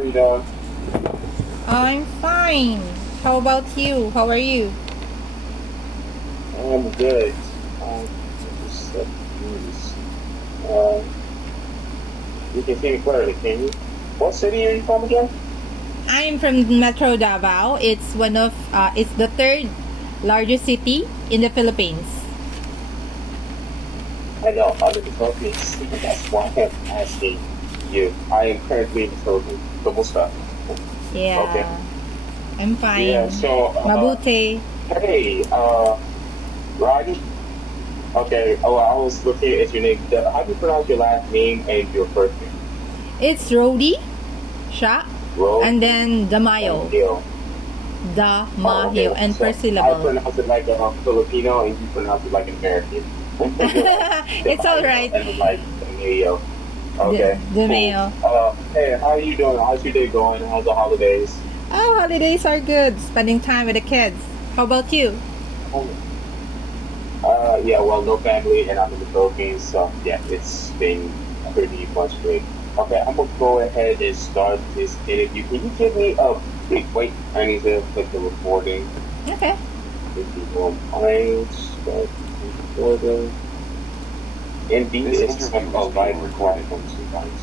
are you doing? I'm fine. How about you? How are you? I'm good. Just confused. Uh, you can see me clearly, can you? What city are you from again? I'm from Metro Davao. It's the third largest city in the Philippines. I know, I'm in the Philippines. That's why I'm asking you. I am currently in the Philippines. Double stuff. Okay. Yeah, I'm Yeah, fine. so, Mabuti. hey, Rhody? Okay, oh, I was looking at your name. How do you pronounce your last name and your first name? It's Rhody, siya, and Rhody then and Damayo. Hill. Oh, Damayo, okay. and per So I syllable. pronounce it like a Filipino, and you pronounce it like an American. You're like It's all Damayo, right. and I'm like Damayo. Okay, cool. Damayo. Hey, how are you doing? How's your day going? How's the holidays? Oh, holidays are good. Spending time with the kids. How about you? Oh, yeah, well, no family, and I'm in the Philippines, so yeah, it's been pretty much great. Okay, I'm gonna go ahead and start this interview. Can you give me a wait? I need to click the recording. Okay. If you don't mind, start recording. Indeed, it's a live recording sometimes.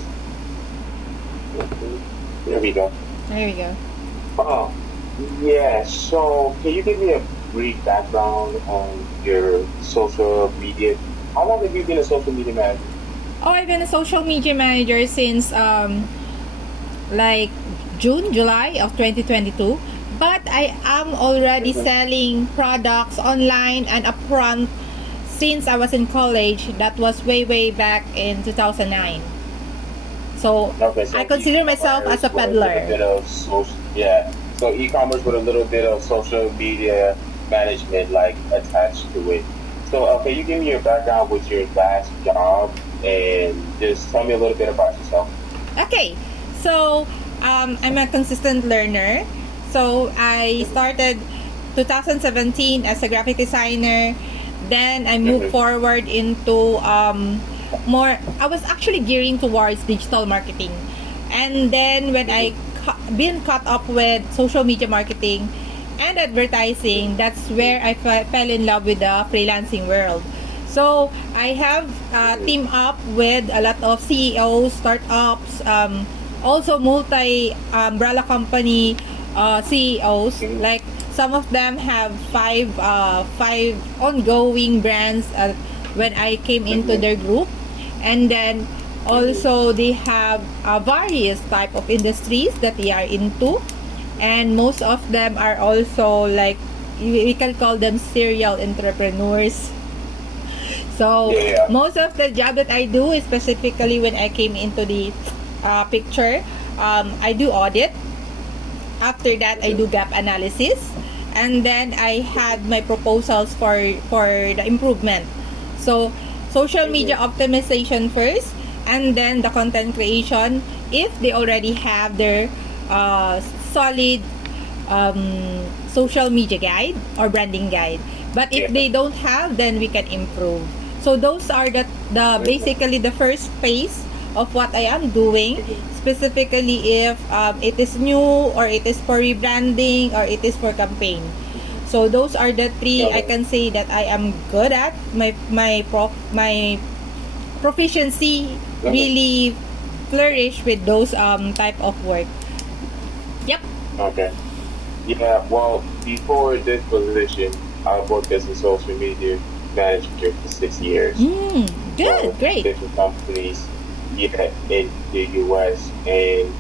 There we go. There we go. Oh, yeah. So, can you give me a brief background on your social media? How long have you been a social media manager? Oh, I've been a social media manager since like June, July of 2022. But I am already Mhm. selling products online and upfront since I was in college. That was way back in 2009. So Okay, I so consider myself as e-commerce a with a little peddler. bit of social, yeah. So e-commerce with a little bit of social media management like attached to it. So, okay, you give me your background with your last job and just tell me a little bit about yourself. Okay, so I'm a consistent learner. So I Mm-hmm. started 2017 as a graphic designer. Then I moved Mm-hmm. forward into more. I was actually gearing towards digital marketing, and then when I Mm-hmm. been caught up with social media marketing and advertising, that's where I fell in love with the freelancing world. So I have Mm-hmm. teamed up with a lot of CEOs, startups, also multi umbrella company CEOs. Mm-hmm. Like some of them have five ongoing brands when I came into Mm-hmm. their group, and then Mm-hmm. also they have various type of industries that they are into, and most of them are also like we can call them serial entrepreneurs. So Yeah, yeah. most of the job that I do, specifically when I came into the picture, I do audit. After that, I Mm-hmm. do gap analysis, and then I had my proposals for the improvement. So social media Mm-hmm. optimization first, and then the content creation if they already have their solid social media guide or branding guide. But if Yeah. they don't have, then we can improve. So those are the Mm-hmm. basically the first phase of what I am doing. Mm-hmm. Specifically, if it is new or it is for rebranding or it is for campaign. So those are the three I Okay. can say that I am good at. My proficiency Okay. really flourish with those type of work. Yep. Okay. Yeah, well, before this position, I worked as a social media manager for 6 years Good. for Great. different companies, yeah, in the US. And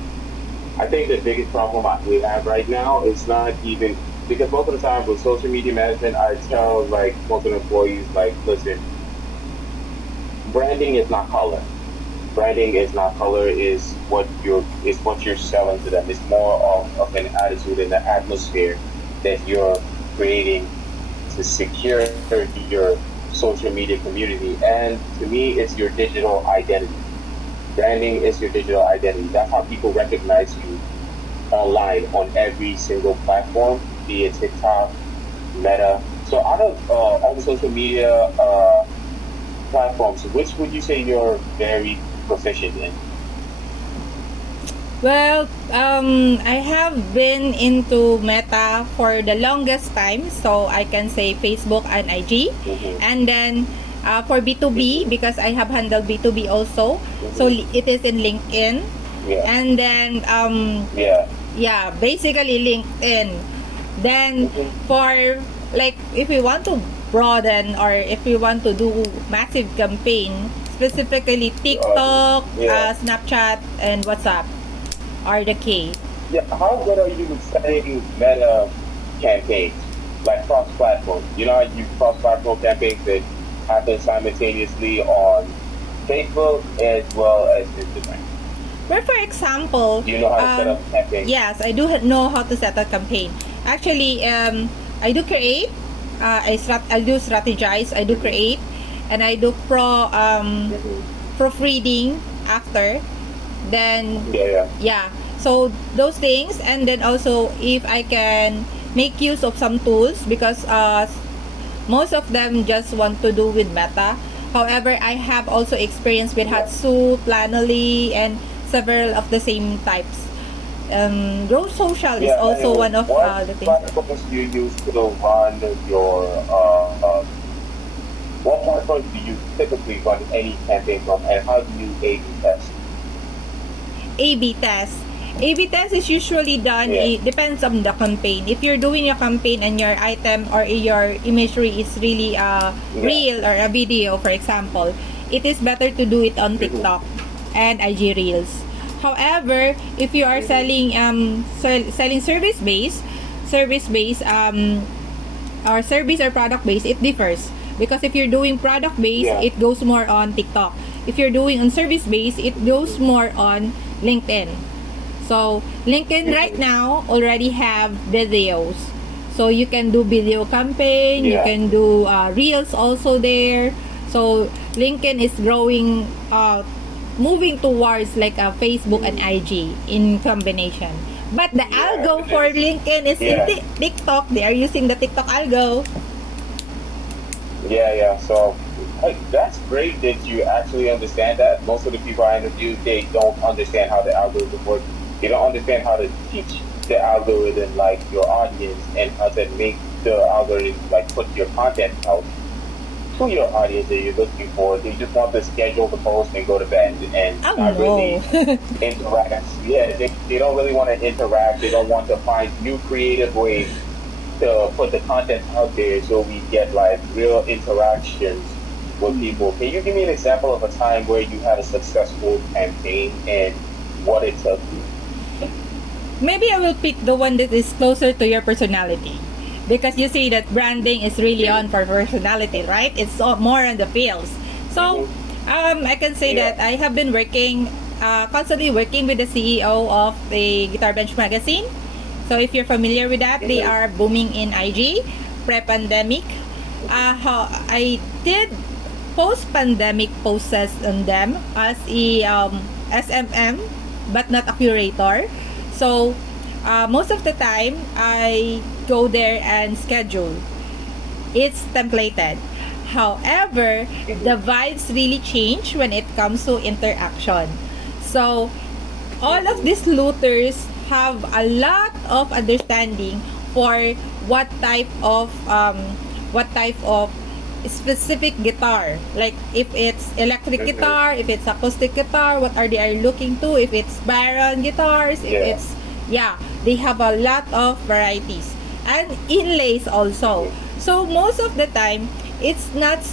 I think the biggest problem we have right now is not even because most of the time with social media management, I tell like most of the employees, like, listen, branding is not color. Branding is not color, is what you're selling to them. It's more of an attitude and an atmosphere that you're creating to secure your social media community. And to me, it's your digital identity. Branding is your digital identity. That's how people recognize you online on every single platform, be it TikTok, Meta. So out of all the social media platforms, which would you say you're very proficient in? Well, I have been into Meta for the longest time, so I can say Facebook and IG. Mm-hmm. And then for B2B, Mm-hmm. because I have handled B2B also, so Mm-hmm. it is in LinkedIn. Yeah. And then, Yeah. yeah, basically LinkedIn. Then Mm-hmm. for, like, if we want to broaden or if we want to do massive campaign, specifically TikTok, Yeah. Snapchat, and WhatsApp are the key. Yeah. How good are you with setting meta campaigns, like cross-platform? You know, how you cross-platform campaigns that happen simultaneously on Facebook as well as Instagram. But for example, Do you know how to set up campaigns? yes, I do know how to set a campaign. Actually, I do create, I do strategize, I do Mm-hmm. create, and I do Mm-hmm. proofreading after. Then, Yeah. Yeah. yeah, so those things, and then also if I can make use of some tools, because most of them just want to do with Meta. However, I have also experience with Yeah. Hatsu, Planoly, and several of the same types. Growth Social is Yeah. also Anyway, one of what the things. platforms do you use to run your what platforms do you typically run any campaign from, and how do you A/B test? A/B test. A/B test is usually done, Yeah. it depends on the campaign. If you're doing a campaign and your item or your imagery is really Yeah. real or a video, for example, it is better to do it on Mm-hmm. TikTok and IG Reels. However, if you are Mm-hmm. selling service based or service or product based, it differs. Because if you're doing product based, Yeah. it goes more on TikTok. If you're doing on service based, it goes more on LinkedIn. So LinkedIn right Mm-hmm. now already have videos. So you can do video campaign, you Yeah. can do reels also there. So LinkedIn is growing, moving towards like a Facebook and IG in combination. But the Yeah. algo It for is. LinkedIn is in Yeah. TikTok. They are using the TikTok algo. Yeah. Yeah. So that's great that you actually understand that. Most of the people I interview, they don't understand how the algorithm works. They don't understand how to teach the algorithm, like your audience, and how to make the algorithm like put your content out to your audience that you're looking for. They just want to schedule the post and go to bed and Oh not really no. interact. Yeah, they don't really want to interact. They don't want to find new creative ways to put the content out there so we get like real interactions with people. Can you give me an example of a time where you had a successful campaign and what it took? Maybe I will pick the one that is closer to your personality. Because you see that branding is really on for personality, right? It's more on the feels. So, Mm-hmm. I can say Yeah. that I have been working, constantly working with the CEO of the Guitar Bench magazine. So, if you're familiar with that, they Mm-hmm. are booming in IG, pre-pandemic. I did post-pandemic posts on them as a SMM, but not a curator. So, most of the time, I go there and schedule. It's templated. However, the vibes really change when it comes to interaction. So, all of these looters have a lot of understanding for what type of specific guitar, like if it's electric Mm-hmm. guitar, if it's acoustic guitar, what are they are looking to, if it's baron guitars, if Yeah. it's, yeah, they have a lot of varieties and inlays also. So most of the time it's not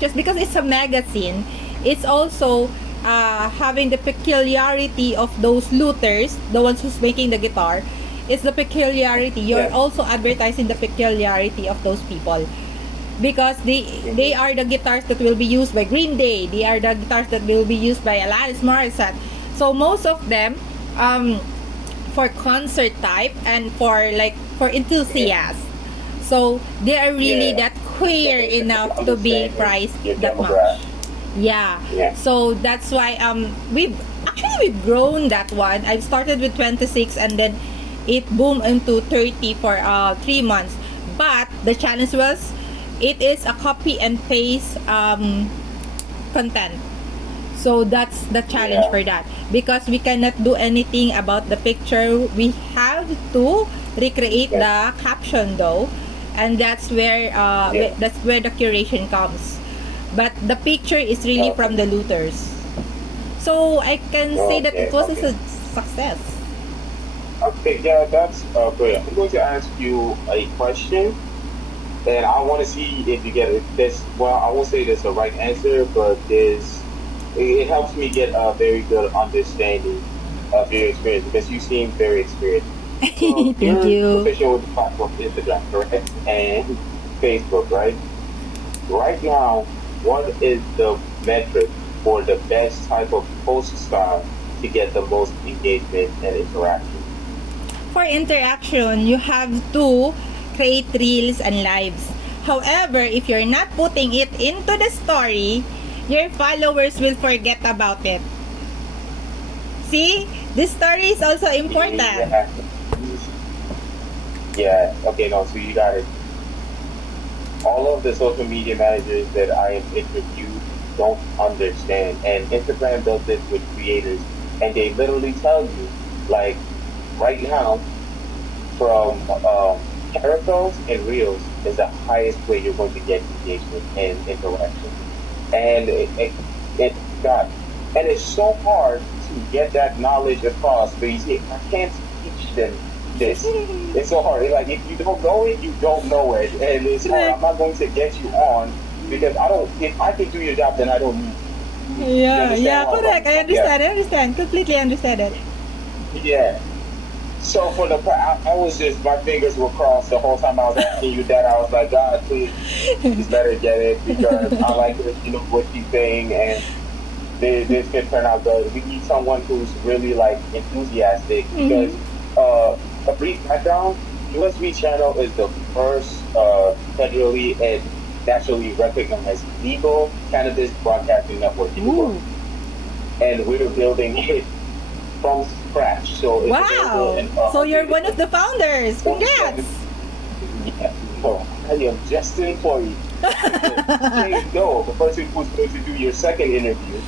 just because it's a magazine, it's also having the peculiarity of those looters, the ones who's making the guitar. It's the peculiarity, you're Yeah. also advertising the peculiarity of those people, because they are the guitars that will be used by Green Day. They are the guitars that will be used by Alanis Morissette. So most of them, for concert type and for enthusiasts. So they are really Yeah. that queer Definitely enough to be understanding priced your that much. demographic. Yeah. Yeah. So that's why we've grown that one. I started with 26 and then it boomed into 30 for 3 months. But the challenge was it is a copy and paste content. So that's the challenge Yeah. for that, because we cannot do anything about the picture. We have to recreate Yes. the caption though, and Yeah. that's where the curation comes. But the picture is really Okay. from the looters. So I can say that it Okay. was a Okay. success. Okay. Yeah, that's great. I'm going to ask you a question, and I want to see if you get it. This. Well, I won't say this the right answer, but it helps me get a very good understanding of your experience because you seem very experienced. So Thank you're you. proficient with the platform Instagram, correct? And Facebook, right? Right now, what is the metric for the best type of post style to get the most engagement and interaction? For interaction, you have to create reels and lives. However, if you're not putting it into the story, your followers will forget about it. See, this story is also important. Yeah. Yeah. Okay. No. So you got it. All of the social media managers that I have interviewed don't understand, and Instagram does this with creators, and they literally tell you, like right now, from carousels and reels is the highest way you're going to get engagement and interaction. And it got, and it's so hard to get that knowledge across. But you see, I can't teach them this. It's so hard. It's like if you don't know it, you don't know it, and it's hard. I'm Correct. not going to get you on because I don't. If I can do your job, then I don't need you. You Yeah, understand yeah, what I'm correct. coming from? Yeah, I understand. Completely understand it. yeah. So for I was just my fingers were crossed the whole time I was asking you that. I was like, God, please let her get it because I like her, what she's saying, and this can turn out good. We need someone who's really like enthusiastic because Mhm. a brief background. USV channel is the first federally and nationally recognized legal cannabis broadcasting network in the world, Ooh. and we're building it from scratch. So it's available Wow. in So you're 100 one of the founders. Congrats. 47. Yeah, no, I am just an employee. Because James Doe, the person who's going to do your second interview,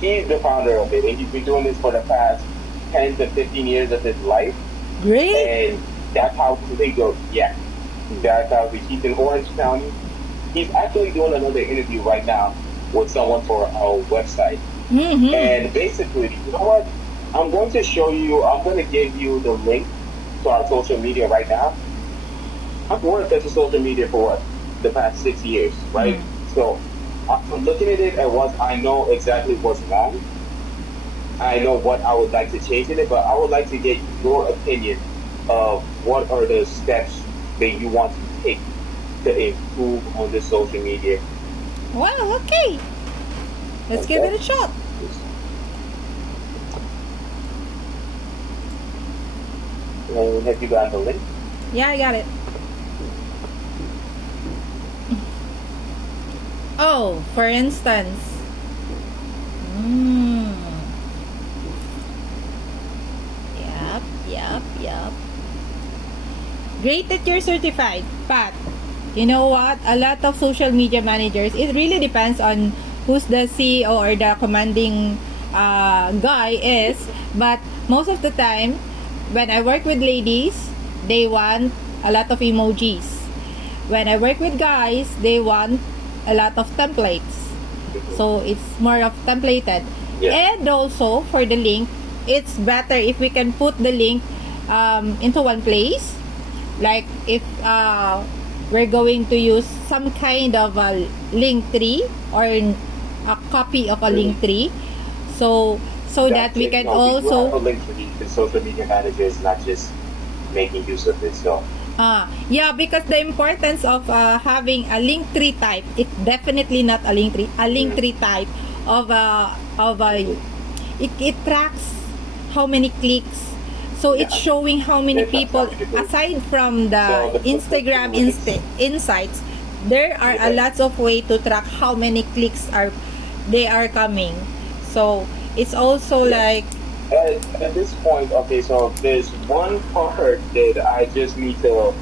he's the founder of it, and he's been doing this for the past 10 to 15 years of his life, Great. and that's how they go. Yeah, that's how he's in Orange County. He's actually doing another interview right now with someone for our website. Mm-hmm. And basically, you know what? I'm going to give you the link to our social media right now. I've worked as a social media for what? The past 6 years, right? Mm. So I'm looking at it and I know exactly what's wrong. I know what I would like to change in it, but I would like to get your opinion of what are the steps that you want to take to improve on this social media. Wow, okay. Let's give Okay? it a shot. And have you gotten the link? Yeah, I got it. Oh, for instance. Mm. Yep. Great that you're certified, but you know what? A lot of social media managers, it really depends on who's the CEO or the commanding guy is. But most of the time, when I work with ladies, they want a lot of emojis. When I work with guys, they want a lot of templates. So it's more of templated. Yeah. And also for the link, it's better if we can put the link into one place. Like if we're going to use some kind of a link tree or a copy of a link tree, so that we can No, we do have a also link for the social media managers, not just making use of it. So yeah, because the importance of having a link tree type, it's definitely not a link tree. A link tree type of a it tracks how many clicks. So it's yeah, showing how many that's people, how we do it. aside from the So the Instagram links, insights, there are a yeah, lots of way to track how many clicks they are coming. So it's also yeah. like At this point, okay, so there's one part that I just need to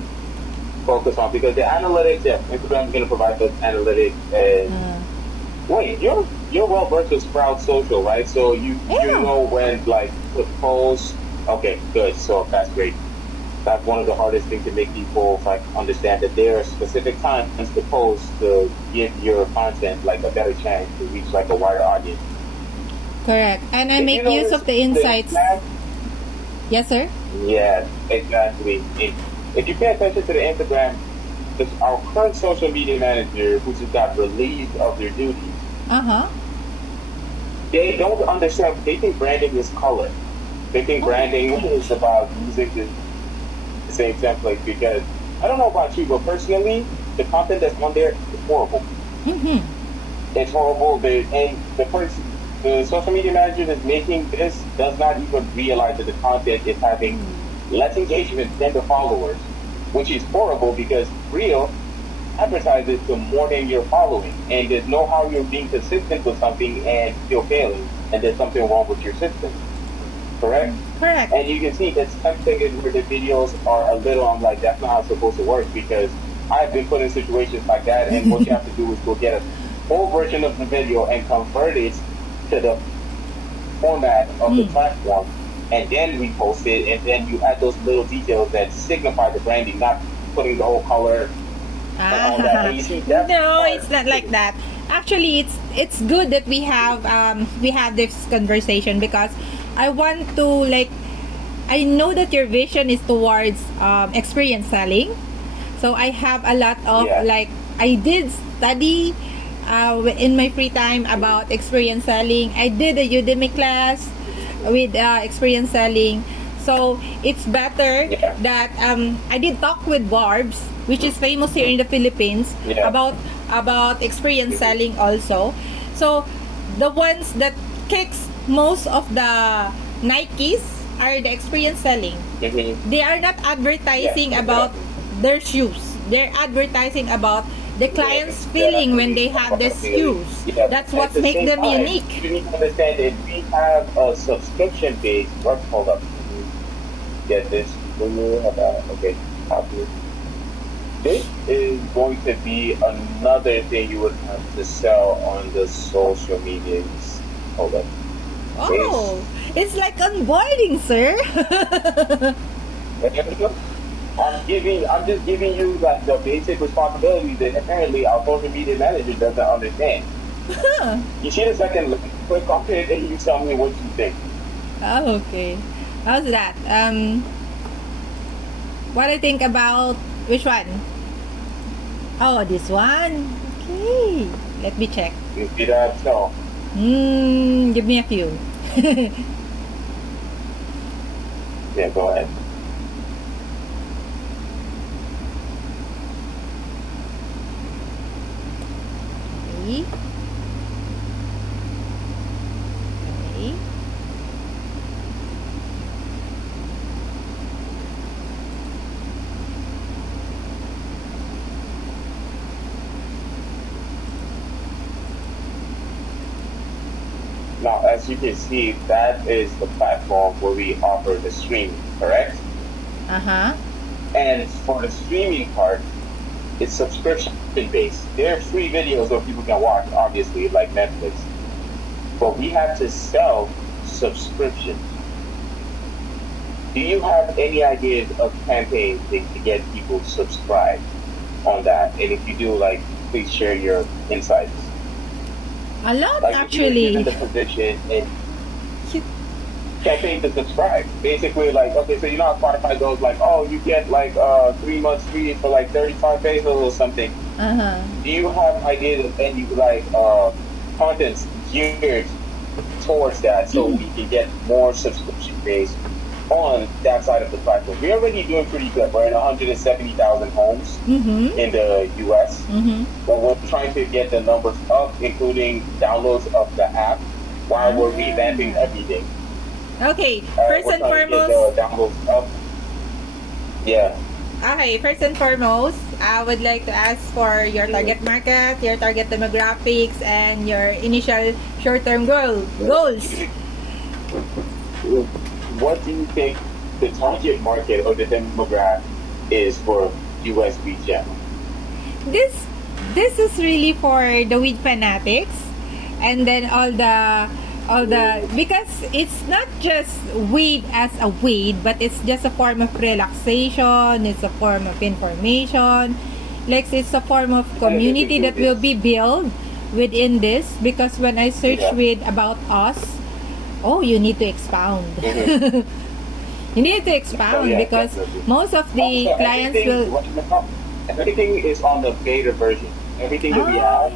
focus on because the analytics, yeah, Instagram is going to provide the analytics. And uh, wait, you're well versed with Sprout Social, right? So you Yeah. know when like to post. Okay, good. So that's great. That's one of the hardest things to make people like understand that there are specific times to post to give your content like a better chance to reach like a wider audience. Correct. And I If you make use notice of the the insights. Instagram, Yes, sir. yeah, exactly. If you pay attention to the Instagram, our current social media manager who just got relieved of their duties, Uh-huh. they don't understand. They think branding is color. They think Oh. branding is about using the same template because I don't know about you, but personally, the content that's on there is horrible. Mm-hmm. It's horrible. The social media manager that's making this does not even realize that the content is having less engagement than the followers, which is horrible because real advertises to more than your following, and there's no how you're being consistent with something and still failing, and there's something wrong with your system. Correct? Correct. And you can see that something is where the videos are a little, I'm like, that's not how it's supposed to work because I've been put in situations like that. And what you have to do is go get a full version of the video and convert it to the format of the Mm. platform. And then repost it. And then you add those little details that signify the branding, not putting the whole color and all that. Ah, And you see, that's the no, part. it's not like that. Actually, it's good that we have this conversation because I want to like I know that your vision is towards experience selling. So I have a lot of Yeah. like I did study in my free time about experience selling. I did a Udemy class with experience selling. So it's better Yeah. that I did talk with Barbs, which is famous here in the Philippines, Yeah. about experience selling also. So the ones that kicks most of the Nikes are the experience selling. Mhm. They are not advertising Yeah, about exactly. their shoes. They're advertising about the client's Yeah, feeling when exactly. they have the shoes. Yeah, That's at what the makes same them time, unique. you need to understand if we have a subscription based work, hold up. Get this. Okay, copy. This is going to be another thing you would have to sell on the social medias. Hold up. Oh, it's like onboarding, sir. I'm just giving you like the basic responsibility that apparently our social media manager doesn't understand. You see the second link, click on it and you tell me what you think. Oh, okay. How's that? What I think about which one? Oh, this one. Okay. Let me check. You see that? So, Give me a few. yeah, go ahead. Okay. Okay. Now, as you can see, that is the platform where we offer the streaming, correct? Uh-huh. And for the streaming part, it's subscription based. There are free videos where people can watch, obviously, like Netflix. But we have to sell subscription. Do you have any ideas of campaigns to get people subscribed on that? And if you do, like, please share your insights. A lot Like if you were given actually. the position and campaign to subscribe. Basically, like, okay, so you know how Spotify goes, like, oh, you get like 3 months free for like 35 pesos or something. Uh-huh. Do you have ideas of any like contents geared towards that so we can get more subscription base on that side of the platform? We're already doing pretty good. We're in 170,000 homes Mm-hmm. in the US, Mm-hmm. but we're trying to get the numbers up, including downloads of the app while we're revamping everything. Okay. First We're and trying to get foremost, the downloads up. Yeah. okay, first and foremost, I would like to ask for your target market, your target demographics, and your initial short-term goals. What do you think the target market or the demographic is for USB channel? This this is really for the weed fanatics. and then all the because it's not just weed as a weed, but it's just a form of relaxation, it's a form of information, like it's a form of community that will be built within this. Because when I search with about us, oh, you need to expound. You need to expound because definitely. most of the Also, clients will. everything is on the beta version. Everything that we have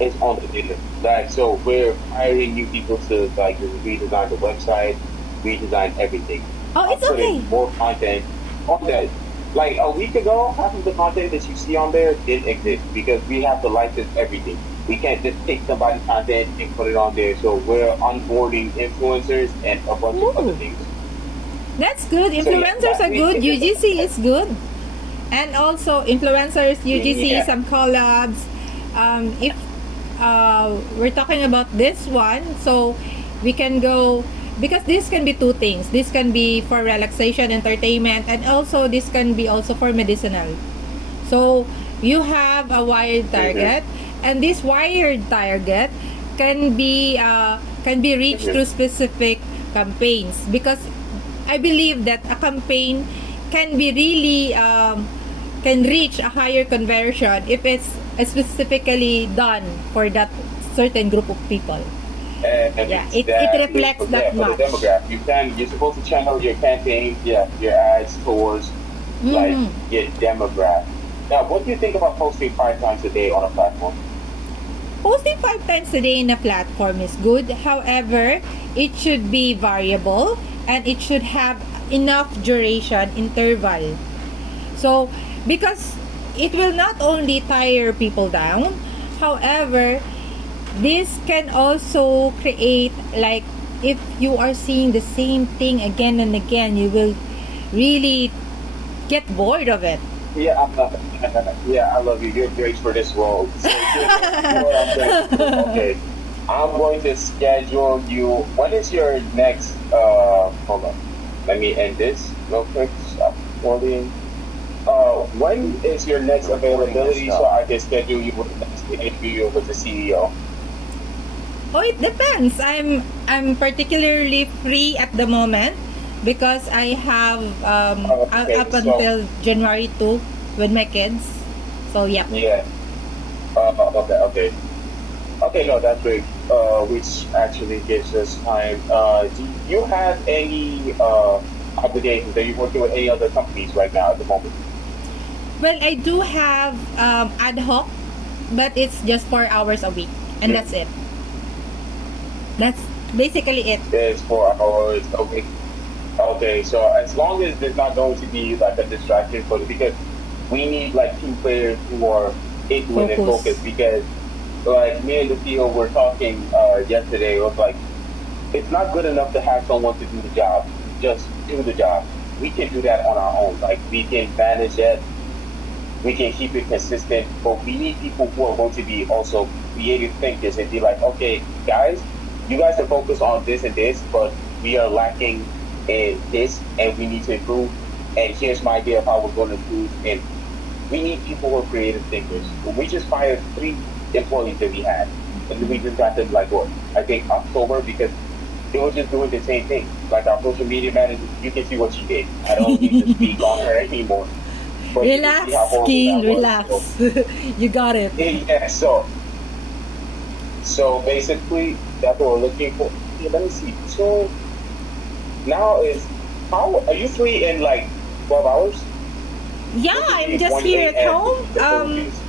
is on the beta. Like, so we're hiring new people to like redesign the website, redesign everything. Oh, it's Putting okay. more content on that. Like a week ago, half of the content that you see on there didn't exist because we have to license everything. We can't just take somebody's content and put it on there. So we're onboarding influencers and a bunch of other Ooh. things. That's good. Influencers are good. UGC is good. And also influencers, UGC, some collabs. If we're talking about this one, so we can go, because this can be two things. This can be for relaxation, entertainment, and also this can be also for medicinal. So you have a wired target, and this wired target can be reached through specific campaigns, because I believe that a campaign can be really can reach a higher conversion if it's specifically done for that certain group of people. And Yeah, it's it reflects for, that for the much. demographic. You're supposed to channel your campaigns, your ads towards like your demographic. Now, what do you think about posting 5 times a day on a platform? Posting 5 times a day in a platform is good. However, it should be variable and it should have enough duration interval. So, because it will not only tire people down, however, this can also create, like, if you are seeing the same thing again and again, you will really get bored of it. Yeah, I love you. You're great for this role. So okay, I'm going to schedule you. When is your next? Hold on. Let me end this real quick. Stop recording. When is your next availability so I can schedule you with the next interview with the CEO? Oh, it depends. I'm particularly free at the moment because I have Okay, up so until January 2 with my kids. So yeah. yeah. Okay. Okay, no, that's great. Which actually gives us time. Do you have any obligations? Are you working with any other companies right now at the moment? Well, I do have ad hoc, but it's just 4 hours a week, and that's it. That's basically it. It's 4 hours. Okay. Okay, so as long as there's not going to be like a distraction for because we need like team players who are into it and Focus. focused because like me and the CEO were talking yesterday. It was like it's not good enough to have someone to do the job. Just do the job. We can do that on our own. Like we can manage it. We can keep it consistent. But we need people who are going to be also creative thinkers and be like, okay, guys, you guys are focused on this and this, but we are lacking in this, and we need to improve. And here's my idea of how we're going to improve. And we need people who are creative thinkers. We just fired 3 employees that we had, and we just got them like what I think October because they were just doing the same thing. Like our social media manager, you can see what she did. I don't need to speak on her anymore. But you can see how Relax, horrible King. that was. Relax. So, You got it. yeah, so basically that's what we're looking for. Yeah, let me see. So now is how are you free in like 12 hours? Yeah, Would you I'm be just one here day at at home. the Philippines?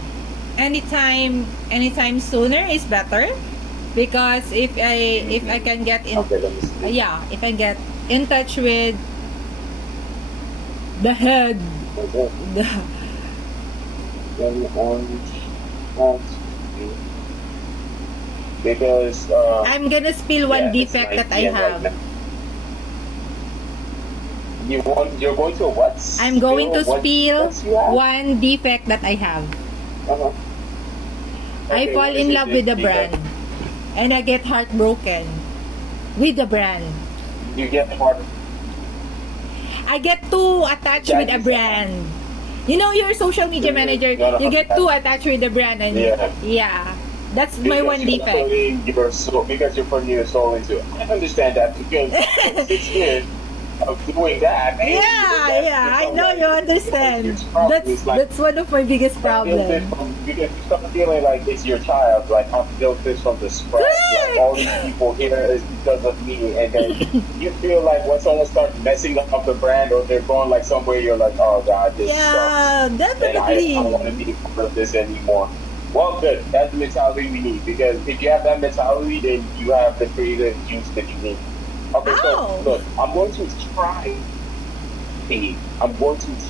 Anytime sooner is better, because if I can get in, Okay, let me see. yeah, if I get in touch with the head, Okay. the, Because I'm gonna spill one yeah, it's defect 9 that I p.m. right have. now. You're going to what? I'm going to What spill you have? one defect that I have. Uh-huh. I Okay, fall what is in it, love with the defect? brand, and I get heartbroken with the brand. You get hard. I get too attached Yeah, with a brand. You know, your social media manager, No, you get too attached with the brand, and Yeah. yeah, That's my one defect. Because you're putting your soul into it. I understand that because 6 years of doing that. And Yeah, I know you understand. It's like, That's one of my biggest problems. because you start feeling like it's your child, like I'm built this from the scratch. Like all these people here is because of me, and then you feel like when someone starts messing up the brand or they're going like somewhere, you're like, oh god, this Yeah, sucks. definitely. And I don't want to be part of this anymore. Well, good. That's the mentality we need because if you have that mentality, then you have the creative juice that you need. Okay, so Ow. look, I'm going to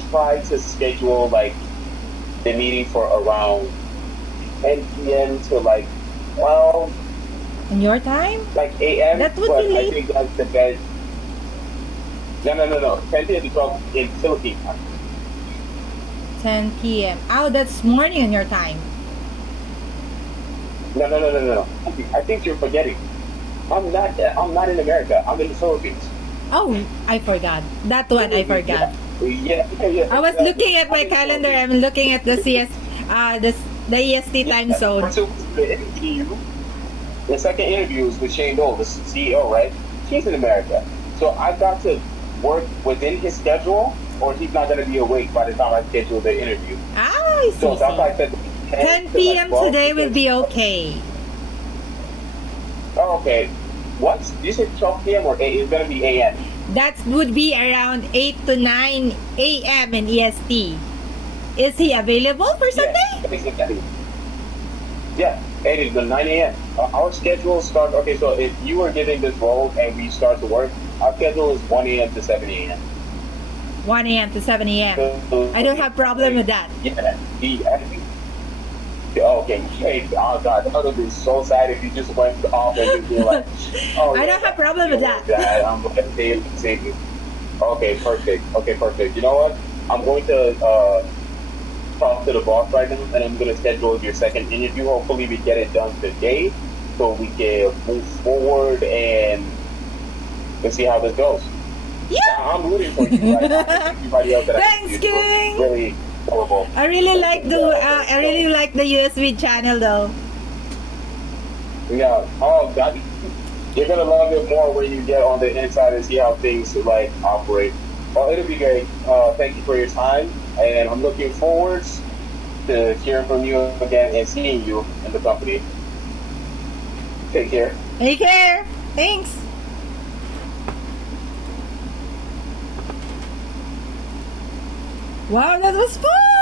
try to schedule like the meeting for around 10 p.m. to like 12 In your time? like a.m. That would but be I late. think that's the best. No. 10 p.m. to 12 in Philippine time. 10 p.m. Oh, that's morning in your time. No. I think you're forgetting. I'm not in America. I'm in the Philippines. Oh, I forgot. That one I forgot. Yeah. I was looking at my calendar. I'm looking at the the EST time zone. So the second interview is with Shane Dole, the CEO, right? He's in America. So I've got to work within his schedule or he's not going to be awake by the time I schedule the interview. Ah, I see. So that's why I said 10 p.m. today will be okay. Oh, okay. What? You said 12 p.m. or 8? It's going to be a.m. That would be around 8 to 9 a.m. in EST. Is he available for Sunday? Yeah, it is the 9 a.m. Our schedule starts, okay, so if you were getting this role and we start to work, our schedule is 1 a.m. to 7 a.m. 1 a.m. to 7 a.m. I don't have problem with that. Okay, hey, oh god, that would have been so sad if you just went off and just be like, oh, I don't have problem with that. I'm going to save you. Okay, perfect. You know what? I'm going to talk to the boss right now, and I'm going to schedule your second interview. Hopefully, we get it done today, so we can move forward and let's see how this goes. Yeah. I'm rooting for you right now. Everybody else that Thanks, I King. really horrible. I really like the USW channel though. Yeah. Oh God, you're gonna love it more when you get on the inside and see how things like operate. Well, it'll be great. Thank you for your time, and I'm looking forward to hearing from you again and seeing you in the company. Take care. Take care. Thanks. Wow, that was fun.